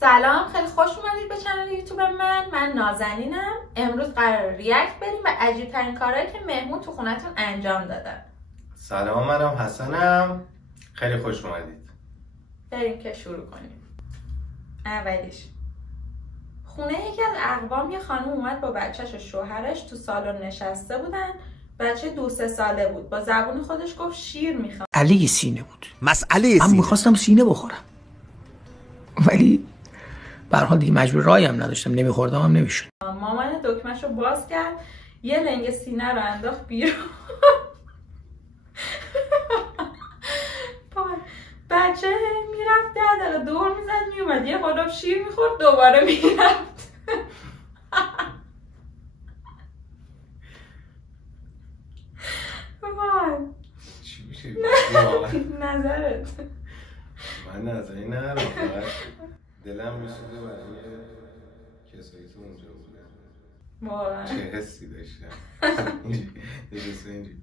سلام، خیلی خوش اومدید به کانال یوتیوب من نازنینم. امروز قرار ریاکت بریم و عجیب ترین کارهایی که مهمون تو خونتون انجام دادن. سلام، منم حسنم. خیلی خوش اومدید. بریم که شروع کنیم. اولیش خونه یکی از اقوام یه خانم اومد با بچهش و شوهرش تو سالن نشسته بودن. بچه 2-3 ساله بود. با زبون خودش گفت شیر میخوام. علی سینه بود. مسئله سینه. من میخواستم سینه بخورم، ولی به هر حال دیگه مجبور راهی هم نداشتم، نمیخوردم هم نمیشد. مامان دکمه‌شو باز کرد، یه لنگ سینه رو انداخت بیرون. بچه میرفت 10 دقیقه دور میزد میومد، یه قلاب شیر میخورد دوباره میرفت. چی میشه؟ نظرت؟ من نظری ندارم، دلم میسوزه برای کسایی که اونجا بودن. چه حسی داشتم؟ اینجوری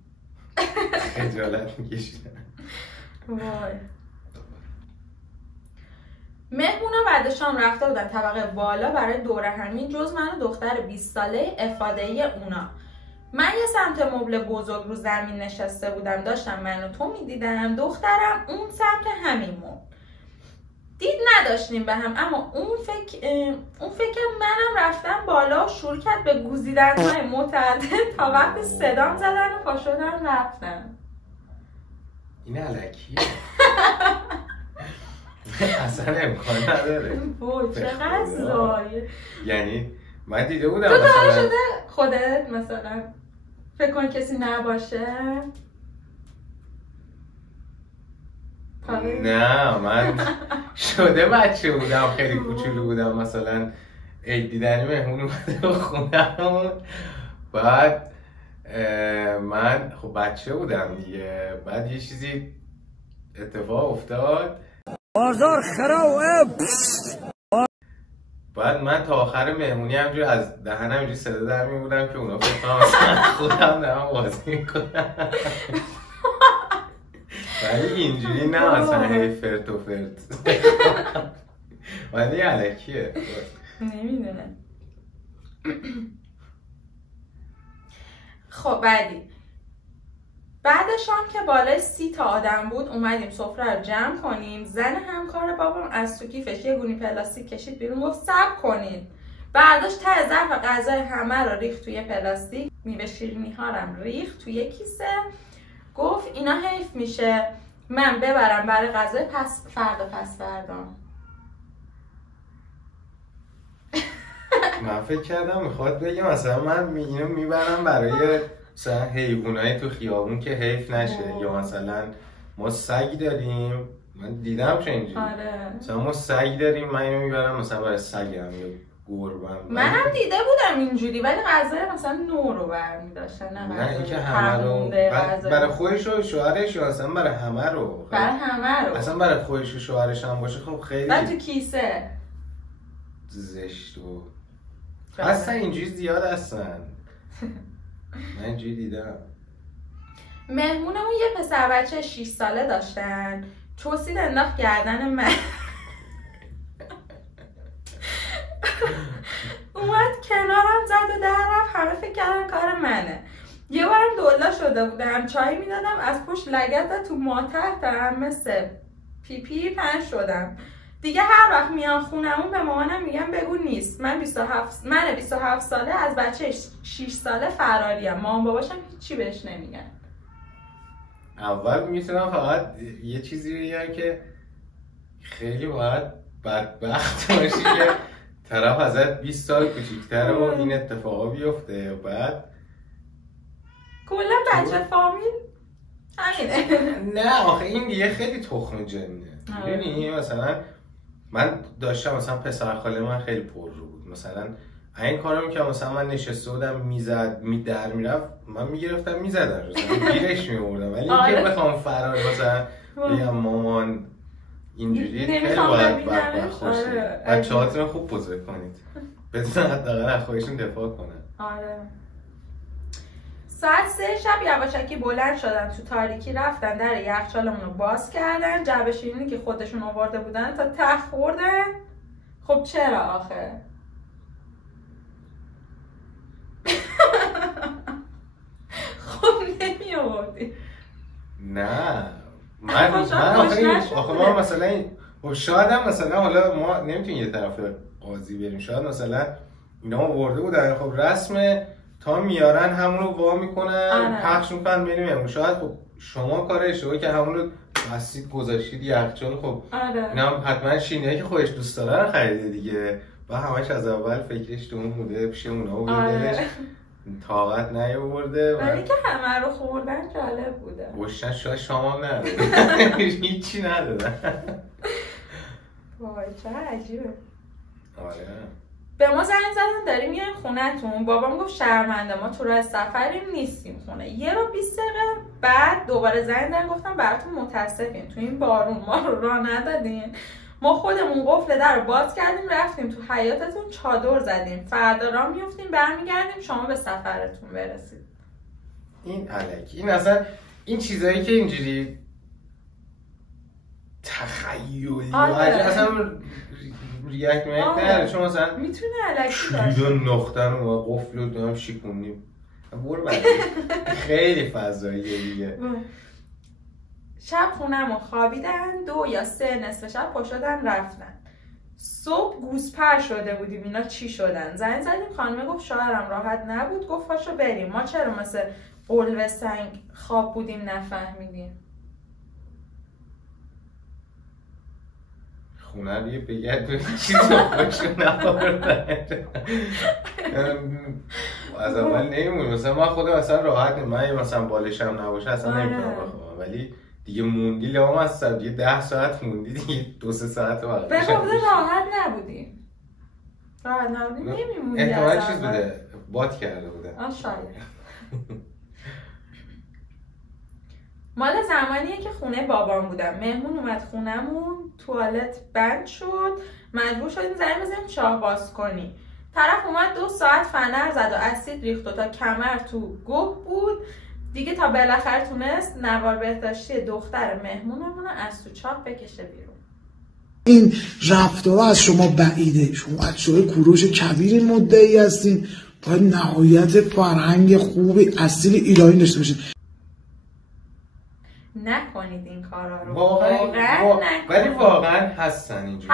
خجالت میکشیدم. وای. مهمونا بعد شام رفته بودن طبقه بالا برای دوره همین، جز من و دختر 20 ساله افاده‌ای اونا. من یه سمت مبل بزرگ رو زمین نشسته بودم، داشتم من و تو میدیدم، دخترم اون سمت همین مبل. دید نداشتیم به هم، اما اون فکر منم رفتم بالا و شروع کرد به گوزیدن‌های متعدد تا وقتی صدام زدن و پا شدم رفتم. این الکیه. اصلا امکان نداره. چقدر زایه. یعنی من دیده بودم تو مثلا شده خودت مثلا فکر کن کسی نباشه؟ نه، من شده بچه بودم، خیلی کوچولو بودم، مثلا عید دیدنی مهمون اومده خونمون، بعد من خب بچه بودم دیگه، بعد یه چیزی اتفاق افتاد، بازار خراب. بعد من تا آخر مهمونی همجوری از دهنم اینجوری صدا در می‌بردم که اونا فکر کنم مثلا خودم دارم بازی می‌کنم، ولی اینجوری نه مثلا هی فرت و فرت، ولی الکیه. نمیدونم. خب بعد شام که بالای 30 تا آدم بود، اومدیم سفره رو جمع کنیم. زن همکار بابام از تو کیفش یه گونی پلاستیک کشید بیرون، گفت صبر کنید. برداشت ته ظرف غذای همه رو ریخت توی پلاستیک، میوه شیرینی ها رو ریخت توی کیسه، گفت اینا حیف میشه، من ببرم برای غذای پس فردا. من فکر کردم میخواد بگه مثلا من اینو میبرم برای مثلا حیوانای تو خیابون که حیف نشه، یا مثلا ما سگ داریم، من دیدم چه اینجوری. آره. مثلا ما سگ داریم، من اینو میبرم مثلا برای سگم یا گربه‌م. منم دیده بودم اینجوری، ولی غذای مثلا نو رو برمی‌داشتن، نه اینکه همه رو برای خودش و شوهرش، یا اصلا برای همه رو. برای همه رو. اصلا برای خودش و شوهرش هم باشه خب خیلی. بعد تو کیسه. زشت و اصلا اینجوری زیاد هستن. من اینجوری دیدم. مهمونمون یه پسر بچه 6 ساله داشتن، چوسید انداخت گردن من. اومد کنارم زد و در رفت، همه فکر کردن کار منه. یه بارم دولا شده بودم، چای میدادم، از پشت لگد داد تو ماتحتم، مثل پیپی پنج شدم. دیگه هر وقت میان خونمون به مامانم میگم بگو نیست. من 27 ساله از بچه 6 ساله فراریم. مامان باباشم هیچی بهش نمیگن. اول میتونم فقط یه چیزی بگم که خیلی باید بدبخت باشی که طرف ازت 20 سال کوچیک‌تره و این اتفاقا بیفته. بعد کلا بچه فامیل همینه. نه آخه این دیگه خیلی تخم جنه. میدونی مثلا من داشتم مثلا پسر خاله من خیلی پر رو بود، مثلا این کارو میکنم، مثلا من نشسته بودم میزد در میرفت، من میگرفتم میزدم مثلا گیرش میوردم، ولی اینکه بخوام فرار مثلا بگم مامان اینجوری خیلی باید بدبخت باشی. بچه‌هاتون خوب بزرگ کنید بدون حداقل از خودشون دفاع کنن. آره. ساعت 3 شب یواشکی بلند شدن، تو تاریکی رفتن در یخچالمون رو باز کردن، جعبه شیرینی که خودشون آورده بودن تا ته خوردن. خب خب چرا آخه؟ خب نمی آوردی. نه من مثلا شاید هم مثلا حالا ما نمیتونیم یه طرف قاضی بریم، شاید مثلا اینا آورده بودن خب رسم تا میارن همون رو وا میکنن پخش میکنن بریم. شاید خب شما کار اشتباهی که همون رو بسید گذاشتید یخچال، خب اینا حتما شینایی که خودش دوست داره رو خریده دیگه و همش از اول فکرش تو اون بوده پیش اونا و دلش طاقت نیاورده ولی که همه رو خوردن جالب بوده. گوشتن شاید شما هم ندادن هیچی ندادن. وای چه عجیبه. آره به ما زنگ زدن داریم میایم خونه‌تون. بابام گفت شرمنده ما تو راه سفریم نیستیم خونه. یه رو 20 دقیقه بعد دوباره زنگ زدن گفتم براتون متاسفیم تو این بارون ما رو راه ندادین. ما خودمون قفل در رو باز کردیم رفتیم تو حیاطتون چادر زدیم. فردا راه میافتیم برمیگردیم شما به سفرتون برسید. این الکی این اصلا این چیزایی که اینجوری تخیلی اصلا ریاکت میکنه چون مثلا میتونه الکی باشه. شیدون نختن و قفل و دونم شیکونیم برو بعد خیلی فضاییه دیگه. شب خونمو خوابیدن 2 یا 3 نصف شب پا شدن رفتن. صبح گوزپر شده بودیم اینا چی شدن. زنگ زدیم خانمه گفت شوهرم راحت نبود گفت پاشو بریم. ما چرا مثل قلوه سنگ خواب بودیم نفهمیدیم. خونه دیگه بگرد و چیز رو باشو نباردن از اول نمیمونی. مثلا من خودم اصلا راحت نیم من مثلا بالشم نباشه اصلا نمیتونم بخوابم ولی دیگه موندی لام از سر دیگه 10 ساعت موندی دیگه 2-3 ساعت وقت به خاطر راحت نبودیم نمیموندی. احتمال چیز بوده باد کرده بوده شاید. مال زمانیه که خونه بابام بودم. مهمون اومد خونمون توالت بند شد مجبور شدیم زنگ بزنیم چاه باز کنی. طرف اومد 2 ساعت فنر زد و اسید ریخت و تا کمر تو گوه بود دیگه تا بالاخره تونست نوار بهداشتی دختر مهمونمون از تو چاه بکشه بیرون. این رفتارها از شما بعیده. شما بچه‌های کوروش کبیری مدعی هستین باید نهایت فرهنگ خوبی اصیل ایرانی داشته باشین. نکنید این کارا رو واقعا ولی واقعا هستن اینجوری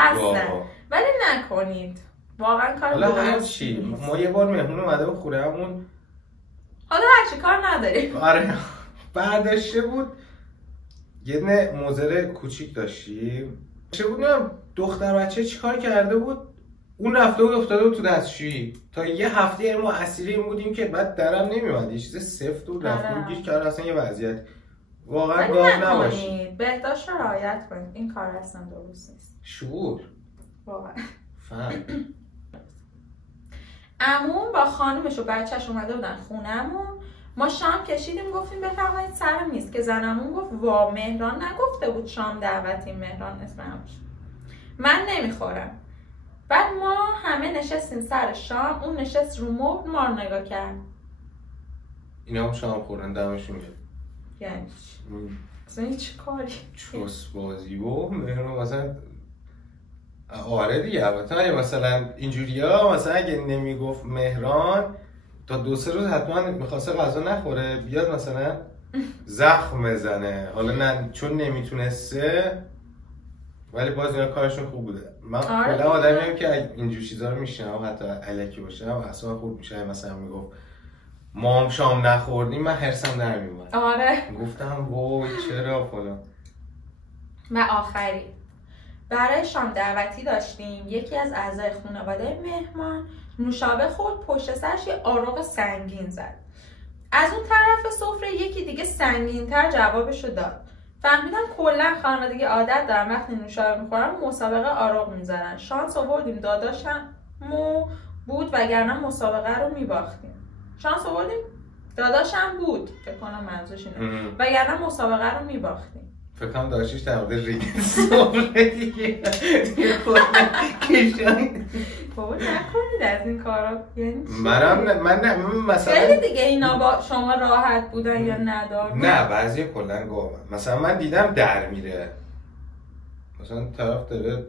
ولی نکنید واقعا کار حالا هر چی. ما یه بار مهمون اومده بود خونه‌مون حالا هر چی کار نداریم آره برداشته بود یه دونه موزر کوچیک داشتیم چه بود نمیم دختر بچه چی کار کرده بود اون رفته بود افتاده بود تو دستشویی تا یه هفته ما اسیری این بودیم که بعد درم نمیومد یه چیز سفت و رفته بود گیر کرد اصلا یه وضعیت واقعا گاو نباشید. بهداشت رو رعایت کنید این کار اصلا درست نیست. شعور واقعا فهم. عموم با خانومش و بچهش اومده بودن خونمون. ما شام کشیدیم گفتیم بفرمایید سر میز که زنمون گفت وا مهران نگفته بود شام دعوتی مهران اسمش من نمیخورم. بعد ما همه نشستیم سر شام اون نشست رو مبل ما رو نگاه کرد. اینا هم شام خوردن دمشون گرد یعنی اصلا هیچ کاری چوس بازی و مهران مثلا آره دیگه البته مثلا اینجوریا مثلا اگه نمیگفت مهران تا 2-3 روز حتما میخواسته غذا نخوره بیاد مثلا زخم بزنه حالا نه چون نمیتونسته ولی باز اینا کارشون خوب بوده. من کلا آدمیم که اینجور چیزا رو میشنم حتی الکی باشه اصلا خوب میشه مثلا میگفت ما هم شام نخوردیم من حرسم نمیومد. آره گفتم وای چرا فلان. و آخری برای شام دعوتی داشتیم. یکی از اعضای خانواده مهمان نوشابه خورد پشت سرش یه آروغ سنگین زد. از اون طرف سفره یکی دیگه سنگین‌تر جوابشو داد. فهمیدم کلا خانوادگی عادت دارن وقتی نوشابه میخورن مسابقه آروغ میذارن. شانس آوردیم داداشمو بود وگرنه مسابقه رو میباختیم. شانس آوردیم داداشم بود فکر کنم منظورش اینه وگرنه مسابقه رو میباختیم. فکر کنم داشتیش در مورد ریگن سفره دیگه کشان بابا نکنید از این کارا. یعنی من مثلا خیلی دیگه اینا با شما راحت بودن یا ندار؟ نه بعضی کلا گاون. مثلا من دیدم در میره مثلا طرف داره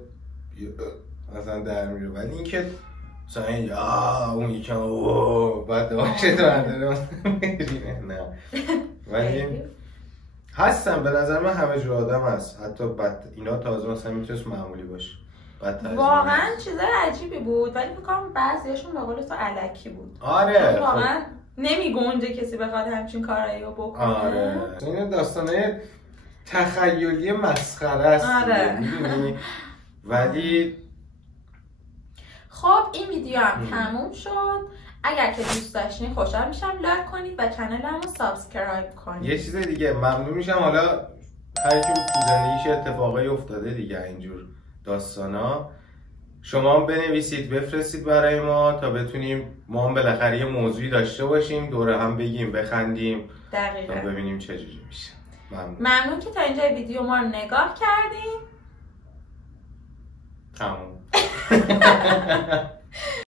مثلا در میره. ولی اینکه مثلا یا اون یکم اوه بعد داشته تو انداره نه. ولی هستم به نظر من همه جور آدم هست، حتی اینا تازه مثلا میتونست معمولی باشه. واقعا چیزای عجیبی بود، ولی فکر کنم بعضیاشون به قول تو الکی بود. آره واقعا نمیگنجه کسی بخواد همچین کارایی رو بکنه. آره این داستانه تخیلی مسخره است. آره. ولی خب این ویدیو هم تموم شد. اگر که دوست داشتین خوشحال میشم لایک کنید و کانالمو سابسکرایب کنید. یه چیز دیگه ممنون میشم، حالا هر کی تو زندگیش اتفاقایی افتاده دیگه اینجور داستانا، شما هم بنویسید بفرستید برای ما تا بتونیم ما هم بالاخره یه موضوعی داشته باشیم دوره هم بگیم بخندیم. دقیقاً. تا ببینیم چه جوری میشه. ممنون که تا اینجا ویدیو ما رو نگاه کردین. تمام.